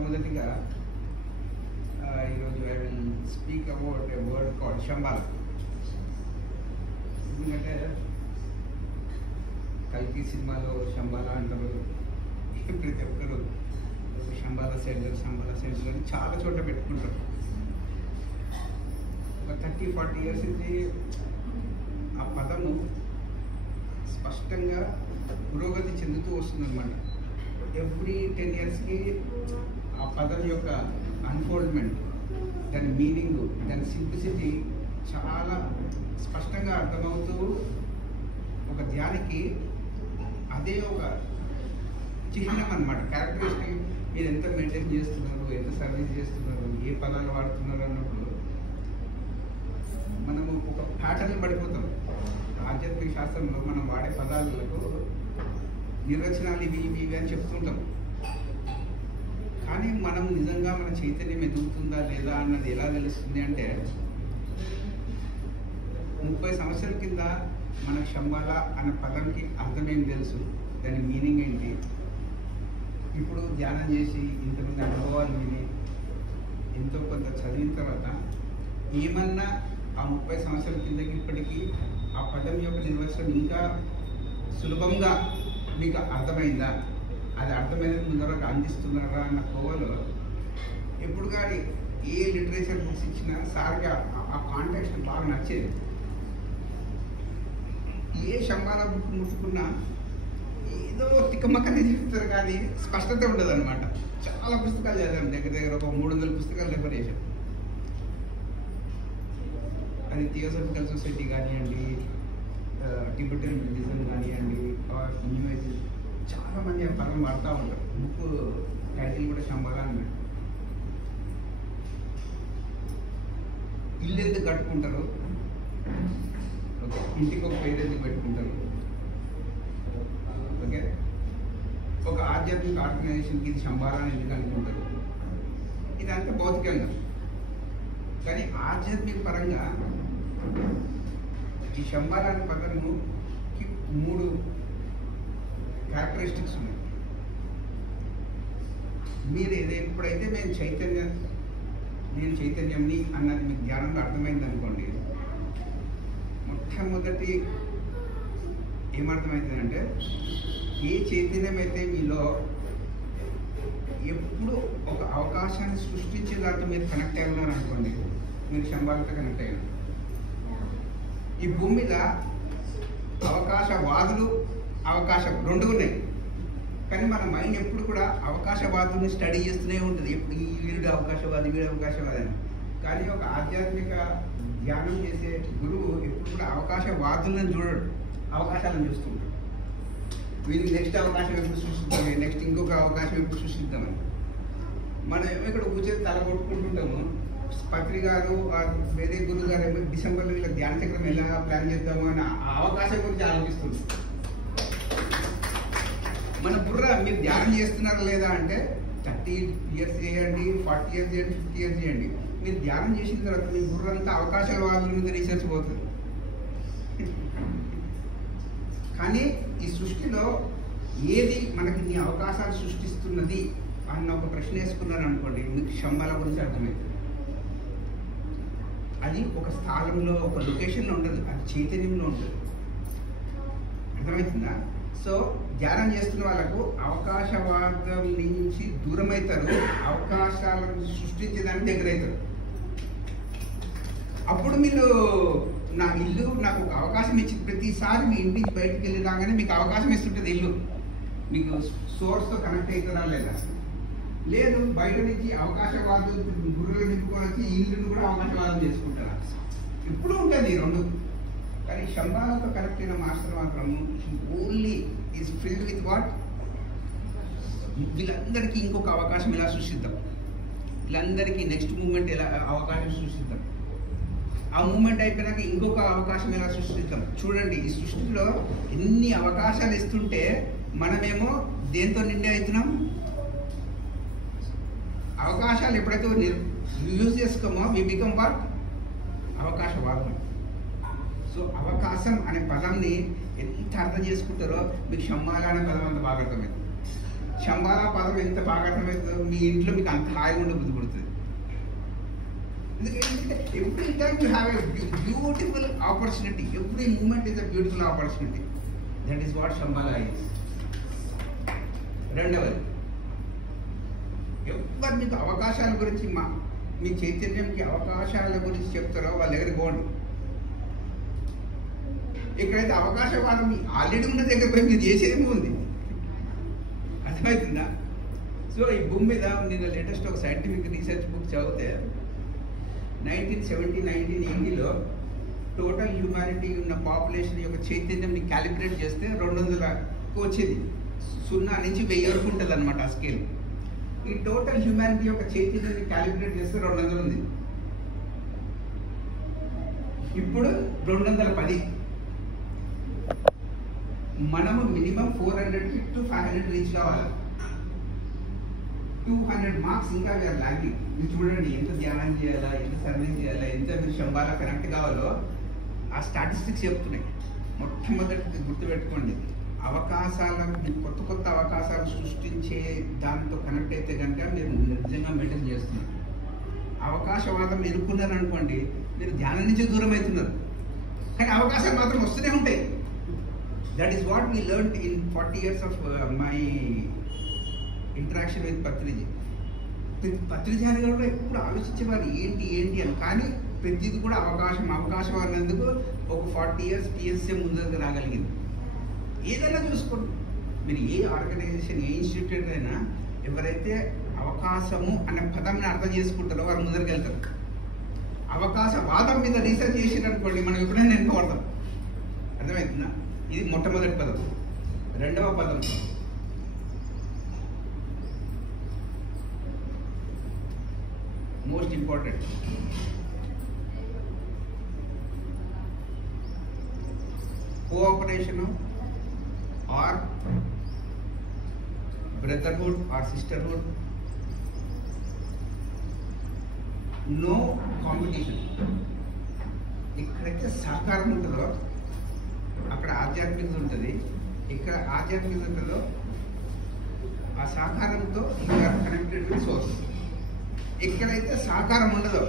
మొట్టమొదటిగా ఈరోజు I will speak about a word called Shambhala. ఎందుకంటే కల్కి సినిమాలో శంబాల అంటారు, ప్రతి ఒక్కరు శంబాల సెంటర్ అని చాలా చోట్ల పెట్టుకుంటారు. ఒక 30-40 ఇయర్స్ నుంచి ఆ పదము స్పష్టంగా పురోగతి చెందుతూ వస్తుందన్నమాట. ఎవ్రీ 10 ఇయర్స్కి ఆ పదం యొక్క అన్ఫోల్డ్మెంట్, దాని మీనింగ్, దాని సింప్లిసిటీ చాలా స్పష్టంగా అర్థమవుతూ ఒక ధ్యానికి అదే ఒక చిహ్నం అన్నమాట, క్యారెక్టరిస్టిక్. మీరు ఎంత మెయింటైన్ చేస్తున్నారు, ఎంత సర్వీస్ చేస్తున్నారు, ఏ పదాలు వాడుతున్నారు అన్నప్పుడు మనము ఒక ప్యాటర్న్ పడిపోతాం. ఆధ్యాత్మిక శాస్త్రంలో మనం వాడే పదాలకు నిర్వచనాలు ఇవి అని చెప్తుంటాం. కానీ మనం నిజంగా మన చైతన్యం ఎదుగుతుందా లేదా అన్నది ఎలా తెలుస్తుంది అంటే 30 సంవత్సరాల కింద మనకు శంబాల అనే పదంకి అర్థమేం తెలుసు, దాని మీనింగ్ ఏంటి. ఇప్పుడు ధ్యానం చేసి ఇంతమంది అనుభవాలు విని ఎంతో కొంత చదివిన తర్వాత ఏమన్నా ఆ 30 సంవత్సరాల కిందకి ఇప్పటికీ ఆ పదం యొక్క నిర్వచనం ఇంకా సులభంగా మీకు అర్థమైందా, అది అర్థమైన ముందరకు అందిస్తున్నారా అన్న కోవలో ఎప్పుడు కానీ ఏ లిటరేచర్ బుక్స్ ఇచ్చినా సార్గా ఆ కాంటెక్స్ట్ బాగా నచ్చేది. ఏ శంబాల బుక్ ముట్టుకున్నా ఏదో తిక్కమక్కనే చెప్తారు కానీ స్పష్టత ఉండదు అనమాట. చాలా పుస్తకాలు చదివాం, దగ్గర ఒక 300 పుస్తకాలు రెఫర్ చేశాం. అది థియోసఫికల్ సొసైటీ కానివ్వండి, టిబెటన్ బుద్ధిజం కానివ్వండి, న్యూ ఏజ్, చాలామంది ఆ పదం వాడుతూ ఉంటారు. బుక్ టైటిల్ కూడా శంబాల అన్నాడు. ఇల్లు ఎందుకు కట్టుకుంటారు, ఓకే, ఇంటికి ఒక పేరు ఎందుకు పెట్టుకుంటారు, ఓకే, ఒక ఆధ్యాత్మిక ఆర్గనైజేషన్కి ఇది శంబాల అని ఎందుకు అనుకుంటారు. ఇదంతా భౌతికంగా. కానీ ఆధ్యాత్మిక పరంగా ఈ శంబాల అనే పదముకి 3 క్యారెక్టరిస్టిక్స్ ఉన్నాయి. మీరు ఎప్పుడైతే నేను చైతన్యంని అన్నది మీకు ధ్యానంలో అర్థమైంది అనుకోండి, మొట్టమొదటి ఏమర్థమవుతుందంటే ఏ చైతన్యం అయితే మీలో ఎప్పుడు ఒక అవకాశాన్ని సృష్టించే దాంట్లో మీరు కనెక్ట్ అయి ఉన్నారనుకోండి, మీరు శంబాలతో కనెక్ట్ అయ్యారు. ఈ భూమి మీద అవకాశవాదులు, అవకాశం 2 ఉన్నాయి. కానీ మన మైండ్ ఎప్పుడు కూడా అవకాశవాదుల్ని స్టడీ చేస్తూనే ఉంటుంది. ఎప్పుడు ఈ వీరుడు అవకాశవాది, వీడు అవకాశవాది అని. కానీ ఒక ఆధ్యాత్మిక ధ్యానం చేసే గురువు ఎప్పుడు కూడా అవకాశవాదులను చూడడు, అవకాశాలను చూస్తుంటాడు. వీరికి నెక్స్ట్ అవకాశం ఎప్పుడు సృష్టిద్దామని, నెక్స్ట్ ఇంకొక అవకాశం ఎప్పుడు సృష్టిద్దామని. మనం ఇక్కడ కూర్చొని తల కొట్టుకుంటుంటాము. పత్రి గారు వేరే గురువు గారు ఏమో డిసెంబర్లో వీళ్ళ ధ్యాన చక్రం ఎలా ప్లాన్ చేద్దాము అని ఆ అవకాశం గురించి ఆలోచిస్తుంది. మన బుర్ర మీరు ధ్యానం చేస్తున్నారా లేదా అంటే 30 ఇయర్స్ చేయండి, 40 ఇయర్స్ చేయండి, 50 ఇయర్స్ చేయండి. మీరు ధ్యానం చేసిన తర్వాత మీ బుర్ర అంతా అవకాశాల వాళ్ళ మీద రీసెర్చ్ పోతుంది. కానీ ఈ సృష్టిలో ఏది మనకి ఇన్ని అవకాశాలు సృష్టిస్తున్నది అన్న ఒక ప్రశ్న వేసుకున్నాను అనుకోండి, మీకు శంబాల గురించి అర్థమవుతుంది. అది ఒక స్థానంలో, ఒక లొకేషన్లో ఉండదు, అది చైతన్యంలో ఉంటుంది. అర్థమవుతుందా? సో ధ్యానం చేస్తున్న వాళ్ళకు అవకాశవాదం నుంచి దూరం అవుతారు, అవకాశాలను సృష్టించేదానికి దగ్గర అవుతారు. అప్పుడు మీరు నా ఇల్లు నాకు ఒక అవకాశం ఇచ్చి ప్రతిసారి మీ ఇంటి నుంచి బయటకు వెళ్ళి రాగానే మీకు అవకాశం ఇస్తుంటుంది. ఇల్లు మీకు సోర్స్తో కనెక్ట్ అవుతారా లేదా? లేదు, బయట నుంచి అవకాశవాదం గుర్రెలు నింపుకొని వచ్చి ఇల్లును కూడా అవకాశవాదం చేసుకుంటారా? ఇప్పుడు ఉంటుంది 2. కానీ శంబాలతో కనెక్ట్ అయిన మాస్టర్ మాత్రం only is filled with what, వీళ్ళందరికీ ఇంకొక అవకాశం ఎలా సృష్టిద్దాం, వీళ్ళందరికీ నెక్స్ట్ మూమెంట్ ఎలా అవకాశం సృష్టిద్దాం, ఆ మూమెంట్ అయిపోయినాక ఇంకొక అవకాశం ఎలా సృష్టిద్దాం. చూడండి, ఈ సృష్టిలో ఎన్ని అవకాశాలు ఇస్తుంటే మనమేమో దేంతో నిండి అవుతున్నాం. అవకాశాలు ఎప్పుడైతే యూజ్ చేసుకోమో వి బికమ్ వాట్, అవకాశవాదం. సో అవకాశం అనే పదాన్ని ఎంత అర్థం చేసుకుంటారో మీకు శంబాల అనే పదం అంత బాగా అర్థమైంది. శంబాలా పదం ఎంత బాగా అర్థమవుతుందో మీ ఇంట్లో మీకు అంత హాయిగా ఉండే బుద్ధి పుడుతుంది. ఎందుకంటే every time you have a beautiful opportunity, every moment is a beautiful opportunity. That is what Shambhala is. రెండవది, ఎవరు మీకు అవకాశాల గురించి మీ చైతన్యంకి అవకాశాల గురించి చెప్తారో వాళ్ళ దగ్గర పోండి. ఇక్కడైతే అవకాశవాదం ఆల్రెడీ ఉన్న దగ్గర పోయి మీరు చేసేదేమో ఉంది. అర్థమవుతుందా? సో ఈ భూమి మీద నేను లేటెస్ట్ ఒక సైంటిఫిక్ రీసెర్చ్ బుక్ చదివితే 1970-1980లో టోటల్ హ్యూమానిటీ ఉన్న పాపులేషన్ యొక్క చైతన్యంని క్యాలిక్యులేట్ చేస్తే 200కు వచ్చేది. 0 నుంచి 1000 వరకు ఉంటుంది అనమాట ఆ స్కేల్. ఈ టోటల్ హ్యూమానిటీ యొక్క చైతన్యాన్ని క్యాలిక్యులేట్ చేస్తే 200 ఉంది. ఇప్పుడు 210. మనము మినిమం 400 to 500 రీచ్ కావాలి. 200 మార్క్స్ ఇంకా వీఆర్ లాగింగ్. మీరు చూడండి ఎంత ధ్యానం చేయాలా, ఎంత సర్వీస్ చేయాలా, ఎంత మీరు శంబాలా కనెక్ట్ కావాలో ఆ స్టాటిస్టిక్స్ చెప్తున్నాయి. మొట్టమొదటి గుర్తుపెట్టుకోండి, అవకాశాలను కొత్త కొత్త అవకాశాలు సృష్టించే దాంతో కనెక్ట్ అయితే కనుక మీరు నిజంగా మెయింటైన్ చేస్తున్నారు. అవకాశవాదం ఎదుర్కొన్నారు అనుకోండి, మీరు ధ్యానం నుంచి దూరం అవుతున్నారు. కానీ అవకాశాలు మాత్రం వస్తూనే ఉంటాయి. That is what we learn in 40 years of my interaction with Patriji. Patriji అని కూడా ఎప్పుడు ఆలోచించేవారు ఏంటి అని. కానీ ప్రతిది కూడా అవకాశం అన్నందుకు ఒక 40 years PSC ముందుకు రాగలిగింది. ఏదైనా చూసుకోండి, మీరు ఏ ఆర్గనైజేషన్, ఏ ఇన్స్టిట్యూట్ అయినా ఎవరైతే అవకాశము అనే పదంని అర్థం చేసుకుంటారో వారు ముందరికి వెళ్తారు. అవకాశవాదం మీద రీసెర్చ్ చేసిననుకోండి, మనం ఎప్పుడైనా వెనుకబడతాం. అర్థమవుతుందా? ఇది మొట్టమొదటి పదం. రెండవ పదం most important, cooperation or brotherhood or sisterhood, no competition. ఎక్కడైతే సహకారం ఉంటుందో అక్కడ ఆధ్యాత్మికత ఉంటుంది. ఇక్కడ ఆధ్యాత్మికత ఉంటుందో ఆ సహకారంతో కనెక్టెడ్ విత్ సోర్స్. ఎక్కడైతే సహకారం ఉండదో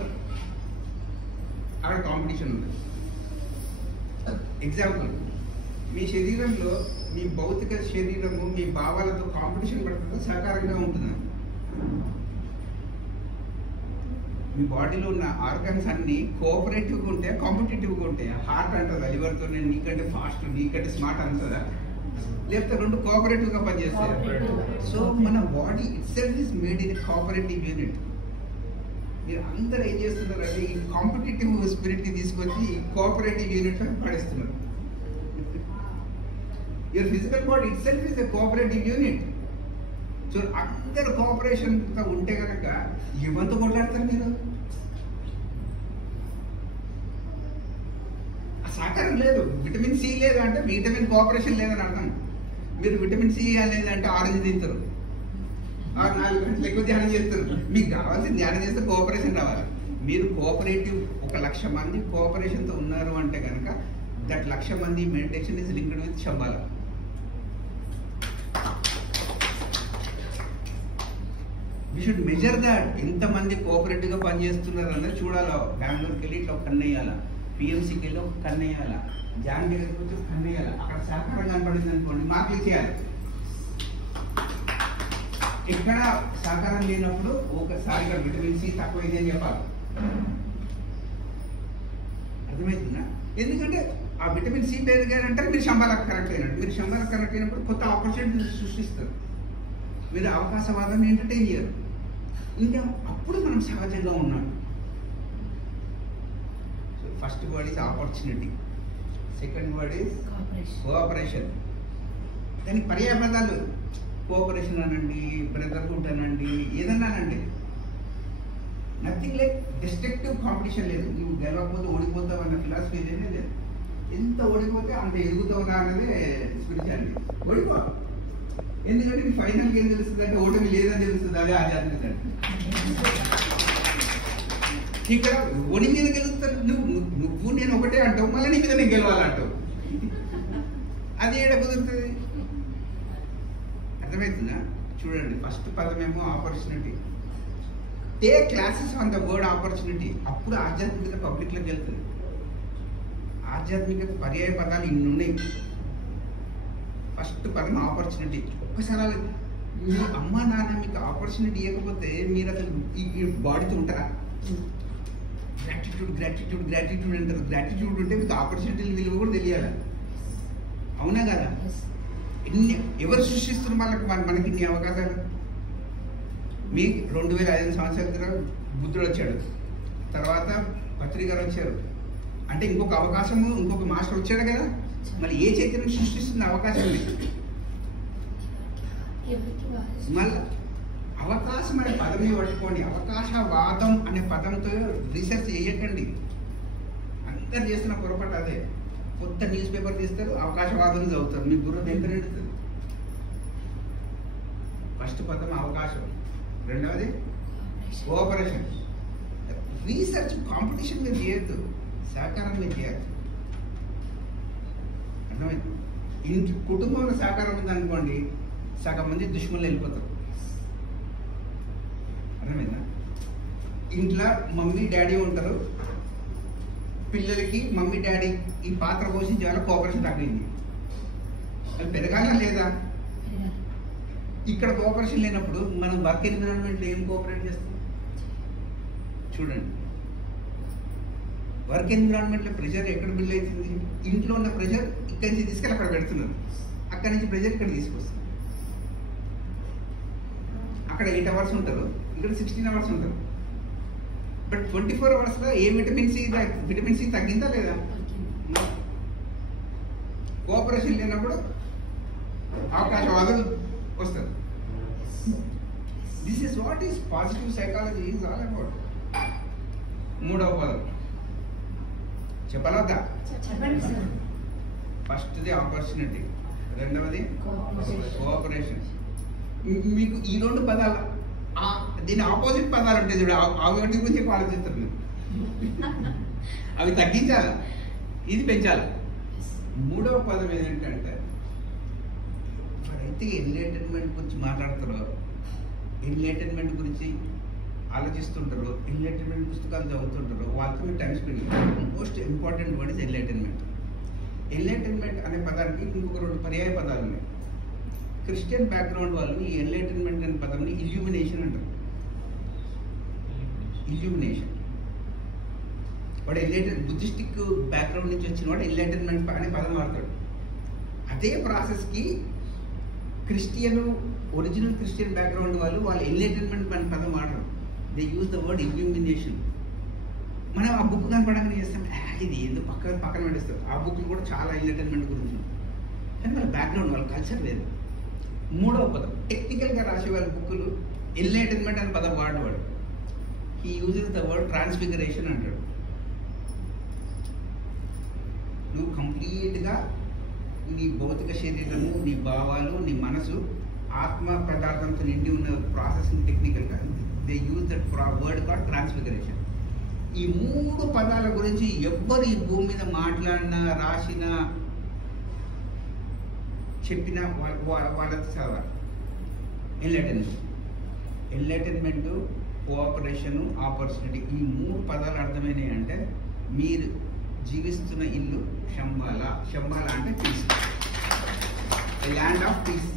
అక్కడ కాంపిటీషన్ ఉంటుంది. ఎగ్జాంపుల్, మీ శరీరంలో మీ భౌతిక శరీరము మీ భావాలతో కాంపిటీషన్ పడుతుందో సహకారంగా ఉంటుందా? మీ బాడీలో ఉన్న ఆర్గన్స్ అన్ని కోఆపరేటివ్గా ఉంటాయా, కాంపిటేటివ్గా ఉంటాయా? హార్ట్ అంటుందా లివర్తో నేను నీకంటే ఫాస్ట్, నీకంటే స్మార్ట్ అంటుందా? లేకపోతే రెండు కోఆపరేటివ్గా పనిచేస్తాయా? సో మన body itself is made in cooperative unit. మీరు అందరూ ఏం చేస్తున్నారంటే ఈ కాంపిటేటివ్ స్పిరిట్ని తీసుకొచ్చి ఈ కోఆపరేటివ్ యూనిట్లో పడేస్తున్నారు. Your physical body itself is a cooperative unit. So అందరు కోఆపరేషన్తో ఉంటే కనుక ఎవరితో కొట్లాడతారు మీరు? సహకారం లేదు, విటమిన్ సి లేదు అంటే విటమిన్ కోఆపరేషన్ లేదని అర్థం. మీరు విటమిన్ సి లేదంటే ఆరెంజ్ తింటారు, 4 గంటలు ఎక్కువ ధ్యానం చేస్తారు. మీకు కావాల్సిన ధ్యానం చేస్తే కోఆపరేషన్ రావాలి. మీరు కోఆపరేటివ్ 1,00,000 మంది కోఆపరేషన్తో ఉన్నారు అంటే కనుక దట్ 1,00,000 మంది meditation is linked with Shambhala. We should measure that. ఎంతమంది కోఆపరేటివ్గా పనిచేస్తున్నారు అన్నది చూడాలి. బెంగళూరుకి వెళ్ళి ఇట్లా ఒక కన్నేయాల, పిఎంసీకి వెళ్ళి ఒక కన్నేయాల, జాన్ దగ్గరికి వచ్చి ఒక కన్నేయాల. అక్కడ సహకారం కనపడింది అనుకోండి, మార్కులు చేయాలి. ఎక్కడ సహకారం లేనప్పుడు ఒకసారిగా విటమిన్ సి తక్కువైంది అని చెప్పాలి. అర్థమవుతుందా? ఎందుకంటే ఆ విటమిన్ సి పెరిగారంటే మీరు శంబాలకు కనెక్ట్ అయినట్టు. మీరు శంబాలకు కనెక్ట్ అయినప్పుడు కొత్త ఆపర్చునిటీస్ సృష్టిస్తారు. మీరు అవకాశవాదాన్ని ఎంటర్టైన్ చేయరు. ఇంకా అప్పుడు మనం సహజంగా ఉన్నాం. So first word is opportunity, second word is cooperation. దానికి పర్యాపదాలు కోఆపరేషన్ అనండి, బ్రదర్హుడ్ అనండి, ఏదన్నా అనండి. నథింగ్ లైక్ డిస్ట్రక్టివ్ కాంపిటీషన్ లేదు. నువ్వు గెలవకపోతే ఓడిపోతావు అన్న ఫిలాసఫీ ఏదైనా లేదు. ఎంత ఓడిపోతే అంత ఎదుగుతావునా అనేదే స్పిరిచువాలిటీ. ఓడిపో, ఎందుకంటే నీ ఫైనల్కి ఏం తెలుస్తుంది అంటే ఓటమి లేదని తెలుస్తుంది. అదే ఆధ్యాత్మికత. ఇక్కడ ఓడి మీద గెలుస్తాను నువ్వు నేను ఒకటే అంటావు, మళ్ళీ నీ మీద నేను గెలవాలంటావు. అది ఏడ కుదురుతుంది? అర్థమవుతుందా? చూడండి, ఫస్ట్ పదమేమో opportunity. Take classes on the word opportunity. అప్పుడు ఆధ్యాత్మికత పబ్లిక్లోకి వెళ్తుంది. ఆధ్యాత్మికత పర్యాయ పదాలు ఇన్ని ఉన్నాయి. ఫస్ట్ పదం ఆపర్చునిటీ. ఒక్కసారి మీ అమ్మ నాన్న మీకు ఆపర్చునిటీ ఇవ్వకపోతే మీరు అసలు ఈ బాడీతో ఉంటారా? గ్రాటిట్యూడ్ గ్రాటిట్యూడ్ గ్రాటిట్యూడ్ అంటారు. గ్రాటిట్యూడ్ ఉంటే మీకు ఆపర్చునిటీలు విలువ కూడా తెలియాలి. అవునా కదా? ఎన్ని ఎవరు సృష్టిస్తున్న మనకి ఇన్ని అవకాశాలు? మీ 2500 సంవత్సరాల క్రితం బుద్ధుడు వచ్చాడు, తర్వాత పత్రి గారు వచ్చారు, అంటే ఇంకొక అవకాశము, ఇంకొక మాస్టర్ వచ్చాడు కదా. మళ్ళీ ఏ చైతన్యం సృష్టిస్తున్న అవకాశం ఉంది? మళ్ళీ అవకాశం అనే పదం పట్టుకోండి. అవకాశవాదం అనే పదంతో రీసెర్చ్ చేయకండి. అందరు చేస్తున్న పొరపాటు అదే. కొత్త న్యూస్ పేపర్ తీస్తారు, అవకాశవాదం చదువుతారు. మీ బుర్ర దెబ్బతింటుంది. ఫస్ట్ పదం అవకాశం, రెండవది కోఆపరేషన్. రీసెర్చ్ కాంపిటీషన్ మీద చేయొద్దు, సహకారం మీద చేయొద్దు. అర్థమైంది? ఇంటి కుటుంబంలో సహకారం ఉందనుకోండి, సగం మంది దుష్మన్లు వెళ్ళిపోతారు. అర్థమైందా? ఇంట్లో మమ్మీ డాడీ ఉంటారు, పిల్లలకి మమ్మీ డాడీ ఈ పాత్ర పోషించే వాళ్ళ కోఆపరేషన్ తగ్గింది. అది పెరగాలా లేదా? ఇక్కడ కోఆపరేషన్ లేనప్పుడు మనం వర్క్ ఎన్విరాన్మెంట్లో ఏం కోఆపరేట్ చేస్తాం? చూడండి, వర్క్ ఎన్విరాన్మెంట్లో ప్రెషర్ ఎక్కడ బిల్డ్ అవుతుంది? ఇంట్లో ఉన్న ప్రెషర్ ఇక్కడి నుంచి తీసుకెళ్ళి అక్కడ పెడుతున్నారు, అక్కడి నుంచి ప్రెషర్ ఇక్కడ తీసుకొస్తారు. అక్కడ 8 అవర్స్ ఉంటారు, ఇక్కడ 16 అవర్స్ ఉంటారు. బట్ 24 అవర్స్లో ఏ విటమిన్ సి తగ్గిందా లేదా? కోఆపరేషన్ లేనప్పుడు అవకాశవాదం వస్తుంది. This is what is positive psychology is all about. మూడవ పదం చెప్పాలొద్దా? ఫస్ట్ది ఆపర్చునిటీ, రెండవది కోఆపరేషన్. మీకు ఈ 2 పదాలు, దీని ఆపోజిట్ పదాలు ఉంటాయి చూడు, అవి గురించి ఆలోచిస్తారు మీరు. అవి తగ్గించాలి, ఇది పెంచాలి. మూడవ పదం ఏంటంటే, ఎవరైతే ఎన్లైటన్మెంట్ గురించి మాట్లాడతారో, ఎన్లైటన్మెంట్ గురించి ఆలోచిస్తుంటారో, ఎన్లైటన్మెంట్ పుస్తకాలు చదువుతుంటారో, వాళ్ళతో మీరు టైం స్పెండ్ చేయాలి. Most important word is enlightenment. Enlightenment అనే పదానికి ఇంకొక 2 పర్యాయ పదాలు ఉన్నాయి. క్రిస్టియన్ బ్యాక్గ్రౌండ్ వాళ్ళు ఈ ఎన్లైటన్మెంట్ అనే పదంని ఇల్యూమినేషన్ అంటారు. ఇల్యూమినేషన్. వాడు బుద్ధిస్టిక్ బ్యాక్గ్రౌండ్ నుంచి వచ్చిన వాడు ఎన్లైటన్మెంట్ అనే పదం వాడతాడు. అదే ప్రాసెస్కి ఒరిజినల్ క్రిస్టియన్ బ్యాక్గ్రౌండ్ వాళ్ళు ఎన్లైటన్మెంట్ అనే పదం వాడరు. They use the word illumination. మనం ఆ బుక్ కనపడంగానే చేస్తాం, ఇది ఎందుకు పక్కన పెట్టేస్తాం. ఆ బుక్లు కూడా చాలా ఎన్లైటన్మెంట్ గురించి, కానీ వాళ్ళ బ్యాక్గ్రౌండ్, వాళ్ళ కల్చర్ లేదు. మూడవ పదం టెక్నికల్గా రాసే వాళ్ళ బుక్కులు ఎన్లైటన్మెంట్ అనే పదం వాడేవాడు. He uses the word transfiguration అంటాడు. నువ్వు కంప్లీట్గా నీ భౌతిక శరీరము, నీ భావాలు, నీ మనసు ఆత్మ పదార్థంతో నిండి ఉన్న ప్రాసెసింగ్ టెక్నికల్గా they use that word called transfiguration. ఈ 3 పదాల గురించి ఎవ్వరు ఈ భూమి మీద మాట్లాడినా, రాసినా, చెప్పిన వాళ్ళతో చదవాలి. ఎన్లైటన్మెంట్, కోఆపరేషన్, ఆపర్చునిటీ, ఈ 3 పదాలు అర్థమైనాయి అంటే మీరు జీవిస్తున్న ఇల్లు శంబాల. శంబాల అంటే peace, land of peace.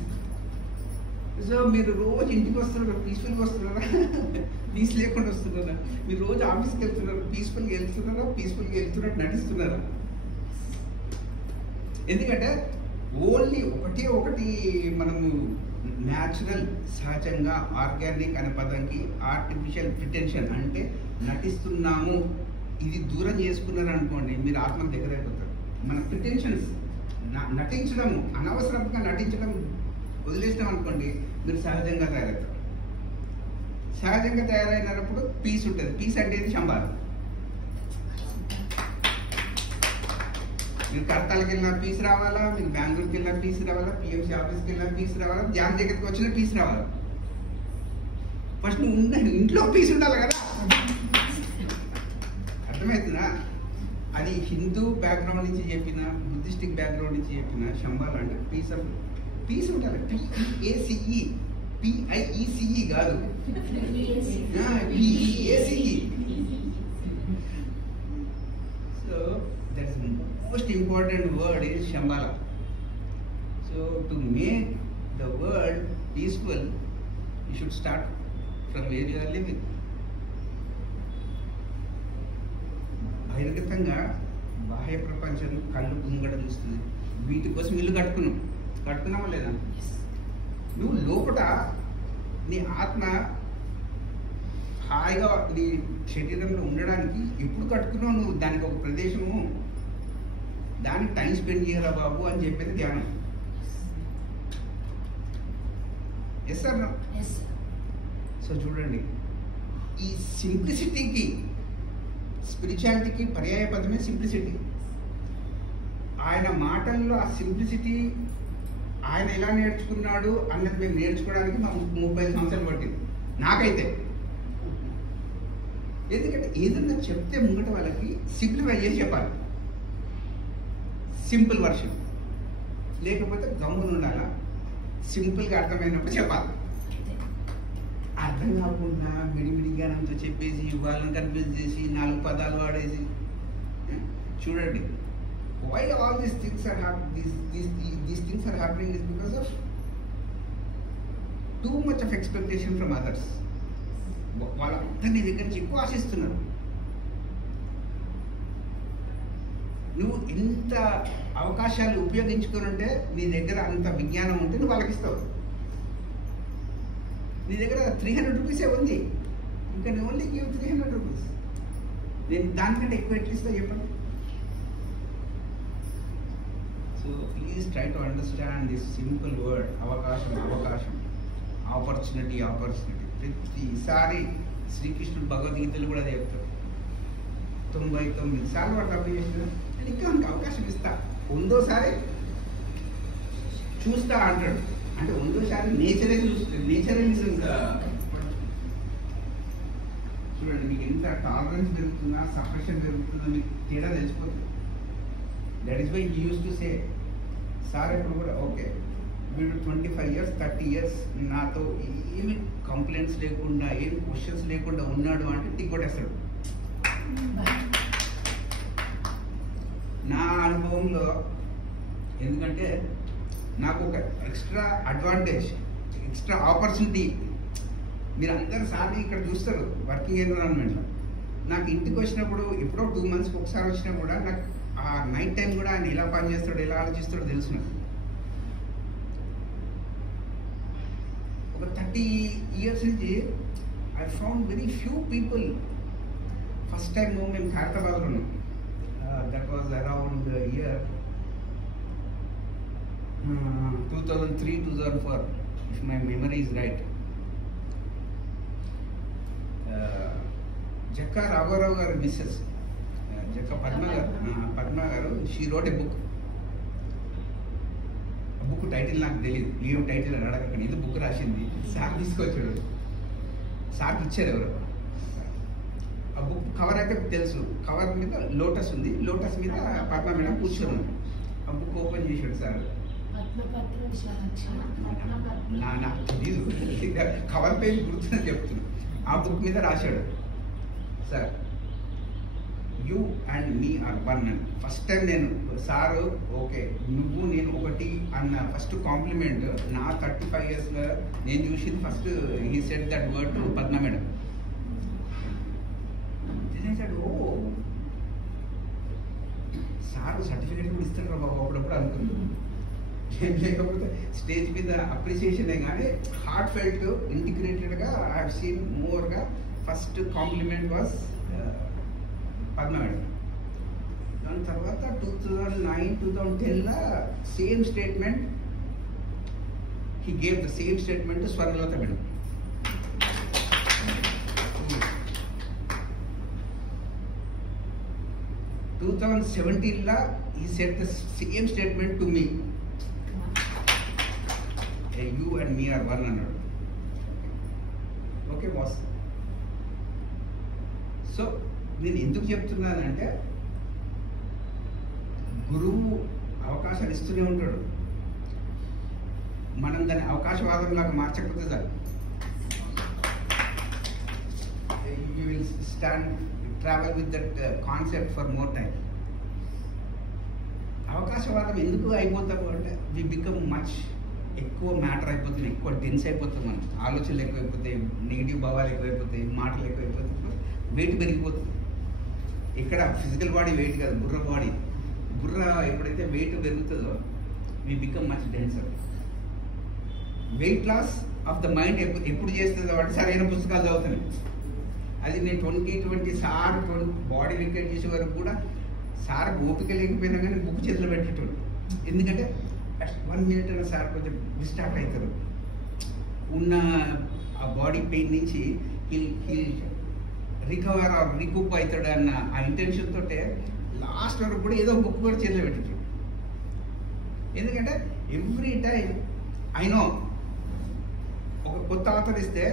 So మీరు రోజు ఇంటికి వస్తున్నారా? పీస్ఫుల్గా వస్తున్నారా? పీస్ లేకుండా వస్తున్నారా? మీరు రోజు ఆఫీస్కి వెళ్తున్నారా? పీస్ఫుల్గా వెళ్తున్నట్టు నటిస్తున్నారా? ఎందుకంటే ఓన్లీ ఒకటి మనము న్యాచురల్, సహజంగా, ఆర్గానిక్ అనే పదానికి ఆర్టిఫిషియల్ ప్రిటెన్షన్ అంటే నటిస్తున్నాము, ఇది దూరం చేసుకున్నారు అనుకోండి, మీరు ఆత్మకు దగ్గర అయిపోతారు. మన ప్రిటెన్షన్స్, నటించడము, అనవసరంగా నటించడం వదిలేసినాం అనుకోండి, మీరు సహజంగా తయారవుతారు. సహజంగా తయారైనప్పుడు పీస్ ఉంటుంది. పీస్ అంటే ఇది శంబాలు. మీరు కడతాలకు వెళ్ళిన పీస్ రావాలా, మీరు బెంగళూరుకి వెళ్ళిన పీస్ రావాలా, పిఎంసీ ఆఫీస్కి వెళ్ళిన పీస్ రావాలా, జామ్ దగ్గరికి వచ్చిన పీస్ రావాలా. ఫస్ట్ నువ్వు ఇంట్లో పీస్ ఉండాలి కదా. అర్థమవుతుందా? అది హిందూ బ్యాక్గ్రౌండ్ నుంచి చెప్పిన, బుద్ధిస్టిక్ బ్యాక్గ్రౌండ్ నుంచి చెప్పిన శంబాలు అంటే పీస్ ఉండాలి. PEACE, PIECE కాదు, PEACE. So that's the most important word is Shambhala. So to make the world peaceful, you should start from where you are living. బహిర్గతంగా బాహ్య ప్రపంచం కళ్ళు ముంగట చూస్తుంది. వీటి కోసం ఇల్లు కట్టుకున్నావా లేదా? నువ్వు లోపల నీ ఆత్మ హాయిగా నీ శరీరంలో ఉండడానికి ఎప్పుడు కట్టుకున్నావు నువ్వు దానికి ఒక ప్రదేశము, దానికి టైం స్పెండ్ చేయాలా బాబు అని చెప్పేది ధ్యానం. Yes sir. సో చూడండి, ఈ సింప్లిసిటీకి, స్పిరిచువాలిటీకి పర్యాయ పదమే సింప్లిసిటీ. ఆయన మాటల్లో ఆ సింప్లిసిటీ ఆయన ఎలా నేర్చుకున్నాడు అన్నది మేము నేర్చుకోవడానికి మాకు 35 సంవత్సరాలు పట్టింది నాకైతే. ఎందుకంటే ఏదన్నా చెప్తే ముంగట వాళ్ళకి సింప్లిఫై చేసి చెప్పాలి, సింపుల్ వర్షన్. లేకపోతే గమ్మున ఉండాలా, సింపుల్గా అర్థమైనప్పుడు చెప్పాలి. అర్థం కాకుండా మిడిమిడిగా అంతా చెప్పేసి వాళ్ళని కన్ఫ్యూజ్ చేసి 4 పదాలు వాడేసి చూడండి. Why all these things are these things are happening is because of too much of expectation from others. వాళ్ళంతా నీ దగ్గర నుంచి ఎక్కువ ఆశిస్తున్నారు. నువ్వు ఎంత అవకాశాలు ఉపయోగించుకొని ఉంటే, నీ దగ్గర అంత విజ్ఞానం ఉంటే నువ్వు వాళ్ళకి ఇస్తావు. నీ దగ్గర 300 రూపీసే ఉంది, ఇంకా నువ్వు ఓన్లీ గివ్ 300 రూపీస్. నేను దానికంటే ఎక్కువ ఎట్లా ఇస్తా చెప్పండి? So please try to understand this simple word అవకాశం, ఆపర్చునిటీ. ప్రతిసారి శ్రీకృష్ణుడు భగవద్గీతలు కూడా అదే చెప్తాడు. 99 సార్లు వాడు తప్పు చేసిన నేను ఇంకా మనకు అవకాశం ఇస్తా, 100సారి చూస్తా అంటాడు. అంటే 100సారి నేచరే చూస్తుంది, నేచరే చూడండి. మీకు ఎంత టాలరెన్స్ పెరుగుతుందా, సపరేషన్ పెరుగుతుందా మీకు తేడా తెలిసిపోతుంది. That is why he used to say, sir ఎప్పుడు కూడా ఓకే వీడు 25 years 30 years నాతో ఏమి కంప్లైంట్స్ లేకుండా, ఏమి క్వశ్చన్స్ లేకుండా ఉన్నాడు అంటే టిక్ కొట్టేస్తాడు. నా అనుభవంలో, ఎందుకంటే నాకు ఒక ఎక్స్ట్రా అడ్వాంటేజ్, ఎక్స్ట్రా ఆపర్చునిటీ. మీరు అందరు సార్ని ఇక్కడ చూస్తారు వర్కింగ్ ఎన్విరాన్మెంట్లో. నాకు ఇంటికి వచ్చినప్పుడు ఎప్పుడో 2 monthsకి ఒకసారి వచ్చినా కూడా నాకు ఆ నైట్ టైం కూడా ఆయన ఎలా పనిచేస్తాడో, ఎలా ఆలోచిస్తాడో తెలుసు నాకు. ఒక 30 years నుంచి I found very few people. First time మేము ఖైరతాబాద్లో ఉన్నాం. That was around year 2003-2004 if my memory is right. Jakka రాఘవరావు గారు మిస్సెస్ జక్క పద్మ గారు she wrote a book. Book title నాకు తెలియదు, ఏం టైటిల్ అని అడగకండి. ఇది బుక్ రాసింది, సార్ తీసుకొచ్చాడు, సార్కి ఇచ్చారు ఎవరు. ఆ బుక్ కవర్ అయితే తెలుసు, కవర్ మీద లోటస్ ఉంది, లోటస్ మీద పద్మ మేడం కూర్చున్నాను. ఆ బుక్ ఓపెన్ చేశాడు సార్. నాకు తెలీదు, కవర్ పేజ్ గుర్తుందని చెప్తున్నాను. ఆ బుక్ మీద రాశాడు, sir you and me are one అని. ఫస్ట్ టైం నేను సారు ఓకే నువ్వు నేను ఒకటి అన్న ఫస్ట్ కాంప్లిమెంట్ నా 35 yearsలో నేను చూసింది. First he said that word to Padma madam. తినేసాడు, ఓ సారు సర్టిఫికేట్ కూడా ఇస్తాడు బాబు అప్పుడప్పుడు అనుకుంటున్నాను. లేకపోతే స్టేజ్ మీద అప్రిసియేషనే కానీ హార్ట్ ఫెల్ట్ ఇంటిగ్రేటెడ్గా ఐ హావ్ సీన్ మోర్గా. First compliment was Padma madam. దాని తర్వాత 2009-2010లో same statement he gave the same statement to Swarnalatha madam. 2017లో he said the same statement to me. Hey, you and me are one అన్నాడు. Okay boss. So నేను ఎందుకు చెప్తున్నానంటే గురువు అవకాశాలు ఇస్తూనే ఉంటాడు. మనం మనం దాన్ని అవకాశవాదం లాగా మార్చకపోతే చాలు. You will travel with that concept for more time. అవకాశవాదం ఎందుకు అయిపోతాము అంటే వి బికమ్ మచ్ ఎక్కువ మ్యాటర్ అయిపోతుంది, ఎక్కువ డెన్స్ అయిపోతుంది, మనం ఆలోచనలు ఎక్కువైపోతాయి, నెగిటివ్ భావాలు ఎక్కువైపోతాయి, మాటలు ఎక్కువైపోతాయి, వెయిట్ పెరిగిపోతుంది. ఇక్కడ ఫిజికల్ బాడీ వెయిట్ కాదు, బుర్ర బాడీ. బుర్ర ఎప్పుడైతే వెయిట్ పెరుగుతుందో we become much denser. Weight loss of the mind ఎప్పుడు చేస్తుందో అంటే సరైన పుస్తకాలు చదువుతాను. అది నేను 20 సార్ బాడీ రికార్డ్ చేసే వరకు కూడా సార్ ఓపిక లేకపోయినా కానీ బుక్ చేతిలో పెట్టేటోడు. ఎందుకంటే 1 minute అయినా సార్ కొంచెం డిస్ట్రాక్ట్ అవుతారు, ఉన్న ఆ బాడీ పెయిన్ నుంచి హిల్ రికవర్ ఆర్ రికూప్ అవుతాడు అన్న ఆ ఇంటెన్షన్ తోటే లాస్ట్ వరకు కూడా ఏదో బుక్ కూడా చేతిలో పెట్టేటోడు. ఎందుకంటే ఎవ్రీ టైం అయినో ఒక కొత్త ఆథర్ ఇస్తే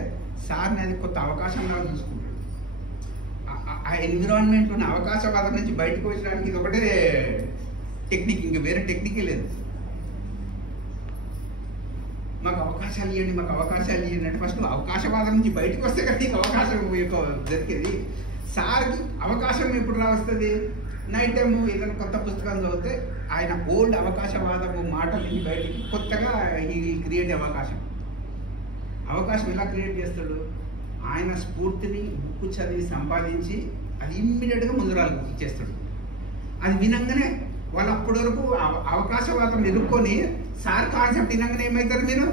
సార్ని అది కొత్త అవకాశంగా చూసుకుంటాడు. ఆ ఎన్విరాన్మెంట్ ఉన్న అవకాశవాదం నుంచి బయటకు వచ్చడానికి ఇది ఒకటే టెక్నిక్, ఇంకా వేరే టెక్నికే లేదు. మాకు అవకాశాలు ఇవ్వండి, మాకు అవకాశాలు ఇవ్వండి అంటే ఫస్ట్ అవకాశవాదం నుంచి బయటకు వస్తే కదా నీకు అవకాశం దొరికేది. సార్కి అవకాశం ఎప్పుడు రావస్తుంది? నైట్ టైము ఏదైనా కొత్త పుస్తకాలు చదివితే ఆయన ఓల్డ్ అవకాశవాదము మాటల నుంచి బయటికి కొత్తగా ఈ క్రియేట్ అవకాశం ఎలా క్రియేట్ చేస్తాడు? ఆయన స్ఫూర్తిని బుక్ చదివి సంపాదించి అది ఇమ్మీడియట్గా ముందురాలు ఇచ్చేస్తాడు. అది వినంగానే వాళ్ళు అప్పటి వరకు అవకాశవాదం ఎదుర్కొని సార్ కాన్సెప్ట్ వినంగానే ఏమవుతారు మీరు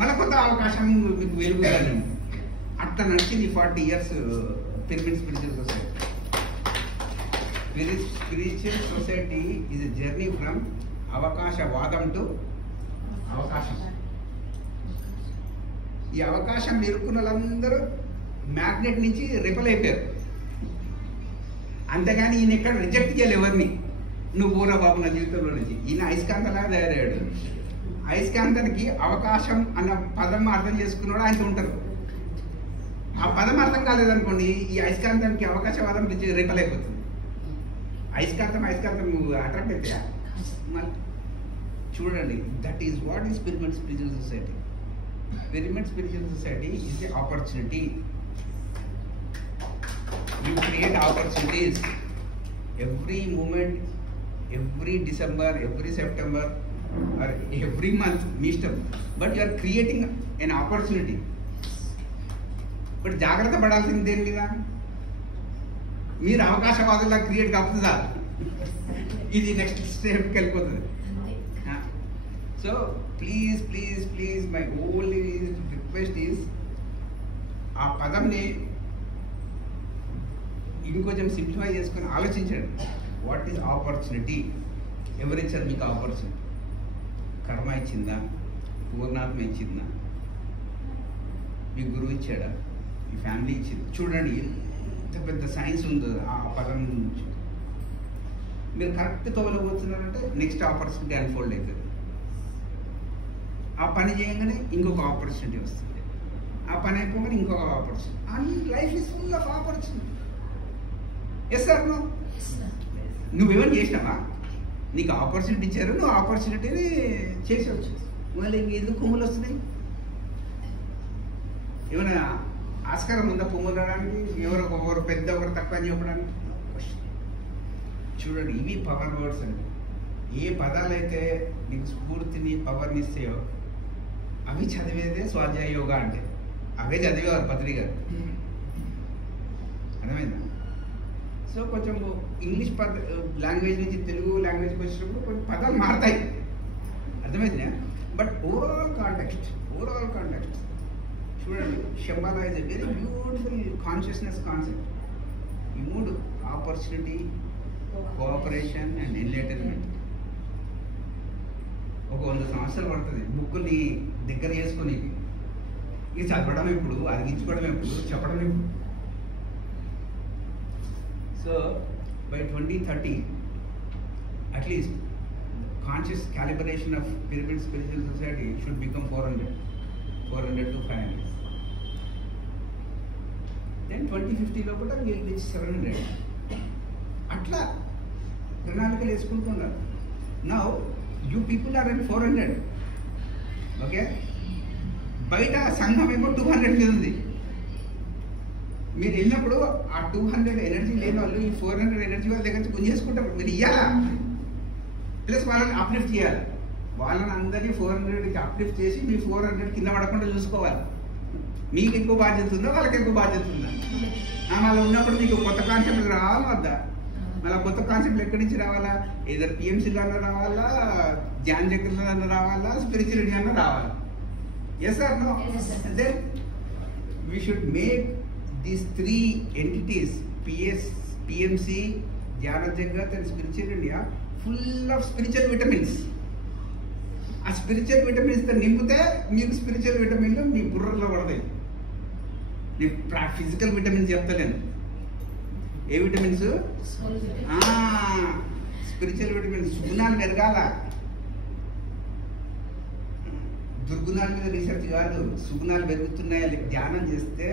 మళ్ళీ కొత్త అవకాశం మీకు వెలుగుతారు. అట్లా నడిచింది 40 years pyramid spiritual society. Spiritual society is a journey from అవకాశవాదం టు అవకాశం. ఈ అవకాశం ఎదుర్కొన్న వాళ్ళందరూ మ్యాగ్నెట్ నుంచి రిపల్ అయిపోయారు. అంతేగాని ఈయన ఎక్కడ రిజెక్ట్ చేయలేదు ఎవరిని. నువ్వు ఊరా బాబు నా జీవితంలో నుంచి. ఈయన అయస్కాంతంలాగా తయారయ్యాడు. అయస్కాంతానికి అవకాశం అన్న పదం అర్థం చేసుకున్నాడు ఆయనతో ఉంటారు. ఆ పదం అర్థం కాలేదనుకోండి ఈ అయస్కాంతానికి అవకాశవాదం రిపల్ అయిపోతుంది. అయస్కాంతం అట్రాక్ట్ అవుతాయా? చూడండి, that is what is pyramid spiritual society. Pyramid Spiritual Society is an opportunity. You create opportunities every moment, every December, every September, or every month, Mr. But you are creating an opportunity. But జాగ్రత్త పడాల్సింది దేని మీద? మీరు అవకాశవాదులా create కాపుతుందా? ఇది next స్టెప్కి వెళ్ళిపోతుంది. So please my only request is ఆ పదంని ఇంకొంచెం simplify చేసుకొని ఆలోచించండి. What is opportunity? ఎవరిచ్చారు మీకు ఆపర్చునిటీ? కర్మ ఇచ్చిందా? పూర్ణాత్మ ఇచ్చిందా? మీ గురువు ఇచ్చాడా? మీ ఫ్యామిలీ ఇచ్చింది? చూడండి ఎంత పెద్ద సైన్స్ ఉందో ఆ పదం నుంచి. మీరు కరెక్ట్ తోలబోతున్నారంటే నెక్స్ట్ ఆపర్చునిటీ అన్ఫోల్డ్ అవుతుంది. ఆ పని చేయగానే ఇంకొక ఆపర్చునిటీ వస్తుంది, ఆ పని అయిపోగానే ఇంకొక opportunity. And life is full of opportunity. Yes sir no? నువ్వేమైనా చేసినావా? నీకు ఆపర్చునిటీ ఇచ్చారు, నువ్వు ఆపర్చునిటీని చేసేవచ్చు. మళ్ళీ ఇంకెందుకు కొమ్ములు వస్తున్నాయి? ఏమైనా ఆస్కారం ఉందా కొమ్ములు రావడానికి? ఒకరు పెద్ద ఒకరు తక్కువ అని చెప్పడానికి? చూడండి, ఇవి పవర్ వర్డ్స్ అండి. ఏ పదాలైతే నీకు స్ఫూర్తిని పవర్ని ఇస్తాయో అవి చదివేదే స్వాధ్యాయ యోగా అంటే. అవే చదివేవారు పత్రి గారు. అర్థమైందా? సో కొంచెం ఇంగ్లీష్ లాంగ్వేజ్ నుంచి తెలుగు లాంగ్వేజ్కి వచ్చినప్పుడు కొంచెం పదాలు మారుతాయి, అర్థమైందా? బట్ ఓవరాల్ కాంటెక్స్ట్ చూడండి. Shambhala is a very beautiful consciousness concept. ఈ మూడు ఆపర్చునిటీ, కోఆపరేషన్ అండ్ ఎన్లైటన్మెంట్. ఒక 100 సంవత్సరాలు పడుతుంది బుక్కుని దగ్గర చేసుకొని. ఇది చదవడం ఎప్పుడు, అరిగించుకోవడం ఎప్పుడు, చెప్పడం ఎప్పుడు? So by 2030 at least conscious calibration of pyramid spiritual society should become 400 to 500. Then 2050 లోపల విల్ రీచ్ 700. అట్లా ప్రణాళికలు వేసుకుంటున్నారు. Now you people are at 400. Okay. Okay, బయట సంఘం ఏమో 200 మీద ఉంది. మీరు వెళ్ళినప్పుడు ఆ 200 ఎనర్జీ లేని వాళ్ళు ఈ 400 ఎనర్జీ వాళ్ళ దగ్గర నుంచి గుంజేసుకుంటారు. మీరు ఇవ్వాలా, ప్లస్ వాళ్ళని అప్లిఫ్ట్ చేయాలి. వాళ్ళని అందరినీ 400కి అప్లిఫ్ట్ చేసి మీ 400 కింద పడకుండా చూసుకోవాలి. మీకు ఎక్కువ బాధ్యత ఉందా, వాళ్ళకి ఎక్కువ బాధ్యత ఉందా? మళ్ళీ ఉన్నప్పుడు మీకు కొత్త కాన్సెప్ట్లు రావాలా వద్దా? మళ్ళీ కొత్త కాన్సెప్ట్లు ఎక్కడి నుంచి రావాలా? ఏదైనా పిఎంసీలో అన్న రావాలా, ధ్యాన్ చక్రంలో అన్న రావాలా, స్పిరిచువలిటీ అన్న రావాలా? Yes or no? Then we should make these 3 entities, PMC, Dhyana Jagat and spiritual India, full of spiritual vitamins. ఆ స్పిరిచువల్ విటమిన్స్ తో నింపితే మీకు స్పిరిచువల్ విటమిన్లు మీ బుర్రలో పడతాయి. నేను ఫిజికల్ విటమిన్స్ చెప్తలేను. ఏ విటమిన్స్? Spiritual vitamins. గుణాలు పెరగాల. దుర్గుణాల మీద రీసెర్చ్ కాదు, సుగుణాలు పెరుగుతున్నాయా ధ్యానం చేస్తే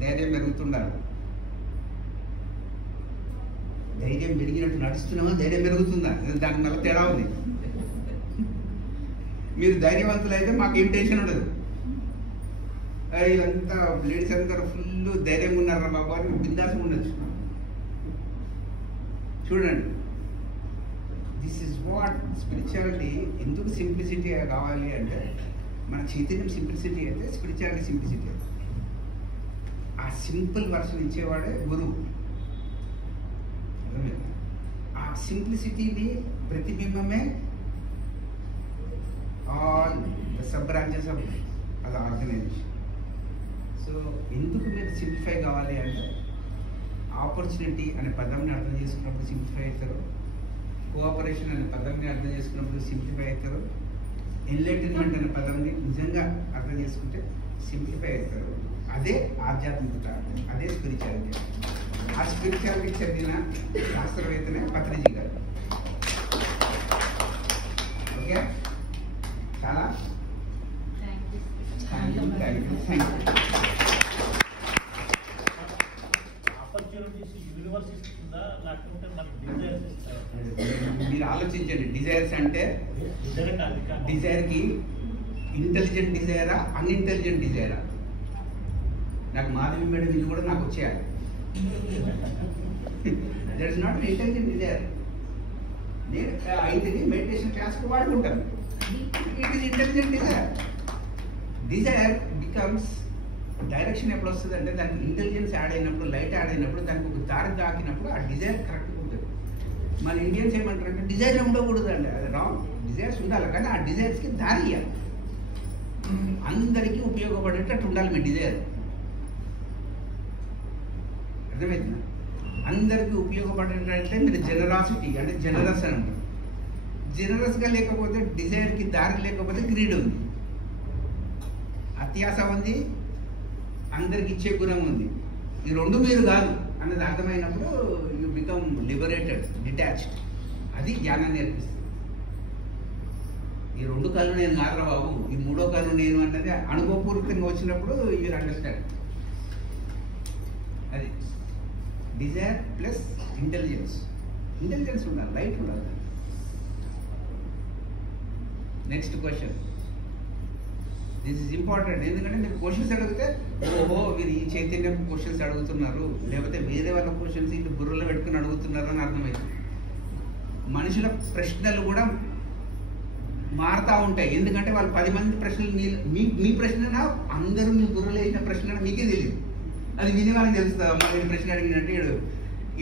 ధైర్యం పెరుగుతుండాలి. ధైర్యం పెరిగినట్టు నడుస్తున్నామా, ధైర్యం పెరుగుతుందా? దాని వల్ల తేడా ఉంది. మీరు ధైర్యవంతులు అయితే మాకేం టెన్షన్ ఉండదు. ఇదంతా లేడీస్ అందరూ ఫుల్ ధైర్యంగా ఉన్నారా బాబు అని బిందాసం ఉండొచ్చు. చూడండి, దిస్ ఇస్ వాట్ స్పిరిచువాలిటీ. ఎందుకు సింప్లిసిటీ కావాలి అంటే, మన చైతన్యం సింప్లిసిటీ అయితే స్పిరిచువాలిటీ సింప్లిసిటీ. ఆ సింపుల్ వర్షన్ ఇచ్చేవాడే గురువు. ఆ సింప్లిసిటీని ప్రతిబింబమే all the sub branches of అది ఆర్గనైజేషన్. సో ఎందుకు మీరు సింప్లిఫై కావాలి అంటే, ఆపర్చునిటీ అనే పదంని అర్థం చేసుకున్నప్పుడు సింప్లిఫై అవుతారు, కోఆపరేషన్ అనే పదంని అర్థం చేసుకున్నప్పుడు సింప్లిఫై అవుతారు, ఎన్లైటన్మెంట్ అనే పదంని నిజంగా అర్థం చేసుకుంటే సింప్లిఫై అవుతారు. అదే ఆధ్యాత్మికత, అదే స్పిరిచువాలిటీ. ఆ స్పిరిచువాలిటీ చెందిన శాస్త్రవేత్తనే పత్రిజీ గారు. ఓకే, చాలా థ్యాంక్ యూ. మీరు ఆలోచించండి, డిజైర్స్ అంటే డిజైర్కి ఇంటెలిజెంట్ డిజైరా, అన్ఇంటెలిజెంట్ డిజైరా? నాకు మాధవి మేడం ఇది కూడా నాకు వచ్చేయాలి. That is not intelligent desire. నేను 5 మెడిటేషన్ క్లాస్కి వాడుకుంటాను. It is intelligent desire. Desire becomes direction ఎప్పుడు వస్తుంది అంటే, దానికి ఇంటెలిజెన్స్ యాడ్ అయినప్పుడు, లైట్ యాడ్ అయినప్పుడు, దానికి ఒక దారి దాకినప్పుడు ఆ డిజైర్ కరెక్ట్గా ఉంటుంది. మన ఇండియన్స్ ఏమంటారంటే డిజైర్ ఉండకూడదు అండి. అది రాంగ్. డిజైర్స్ ఉండాలి, కానీ ఆ డిజైర్స్కి దారి ఇవ్వాలి. అందరికీ ఉపయోగపడేటట్టు ఉండాలి మీ డిజైర్. అర్థమవుతుందా? అందరికీ ఉపయోగపడేటట్టే మీరు జనరాసిటీ అంటే జనరస్ అని అంటారు. జనరస్గా లేకపోతే, డిజైర్కి దారి లేకపోతే గ్రీడ్ ఉంది, అత్యాస ఉంది, అందరికి ఇచ్చే గుణం ఉంది. ఈ రెండు మీరు కాదు అన్నది అర్థమైనప్పుడు యూ బికమ్ లిబరేటెడ్, డిటాచ్డ్. అది జ్ఞానాన్ని నేర్పిస్తుంది. ఈ 2 కళ్ళు నేను కాదురా బాబు, ఈ 3వ కళ్ళు నేను అన్నది అనుభవపూర్వకంగా వచ్చినప్పుడు యూ అండర్స్టాండ్. అది డిజైర్ ప్లస్ ఇంటెలిజెన్స్. ఇంటెలిజెన్స్ ఉండాలి, లైట్ ఉండాలి. Next question. This is important. ఎందుకంటే మీరు క్వశ్చన్స్ అడిగితే, ఓహో వీరు ఈ చైతన్యం క్వశ్చన్స్ అడుగుతున్నారు, లేకపోతే వేరే వాళ్ళ క్వశ్చన్స్ ఇటు బుర్రలో పెట్టుకుని అడుగుతున్నారు అని అర్థమవుతుంది. మనుషుల ప్రశ్నలు కూడా మారుతూ ఉంటాయి. ఎందుకంటే వాళ్ళు 10 మంది ప్రశ్నలు మీ ప్రశ్న అందరూ మీ బుర్రలో వేసిన ప్రశ్న మీకే తెలియదు. అది విని వాళ్ళకి తెలుస్తుంది. మన ప్రశ్న అడిగినట్టు వీడు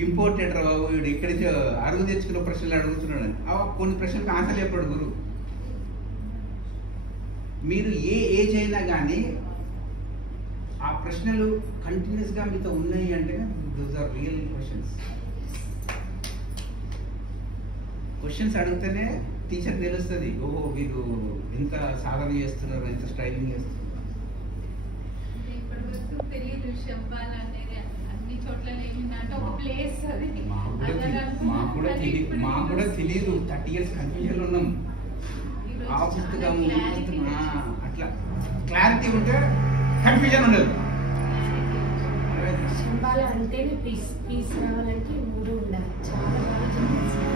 ఇంపోర్టెడ్ రా బాబు, వీడు ఎక్కడి నుంచో అడుగు తెచ్చుకున్న ప్రశ్నలు అడుగుతున్నాడు అని. కొన్ని ప్రశ్నలకు ఆన్సర్ చెప్పాడు గురువు. మీరు ఏ ఏజ్ అయినా కానీ ఆ ప్రశ్నలు కంటిన్యూస్గా మీతో ఉన్నాయి అంటే those are real questions. Questions అడిగితేనే టీచర్ తెలుస్తుంది, ఓహో వీరు ఎంత సాధన చేస్తున్నారు, ఎంత స్ట్రైవింగ్ చేస్తున్నారు. మాకు కూడా తెలియదు. 30 years కన్ఫ్యూజన్లో ఉన్నాం. ఆ పుస్తకం అట్లా క్లారిటీ ఉంటే కన్ఫ్యూజన్ ఉండదు. శంబాల అంటేనే పీస్ రావాలంటే 3 ఉండాలి. చాలా బాగా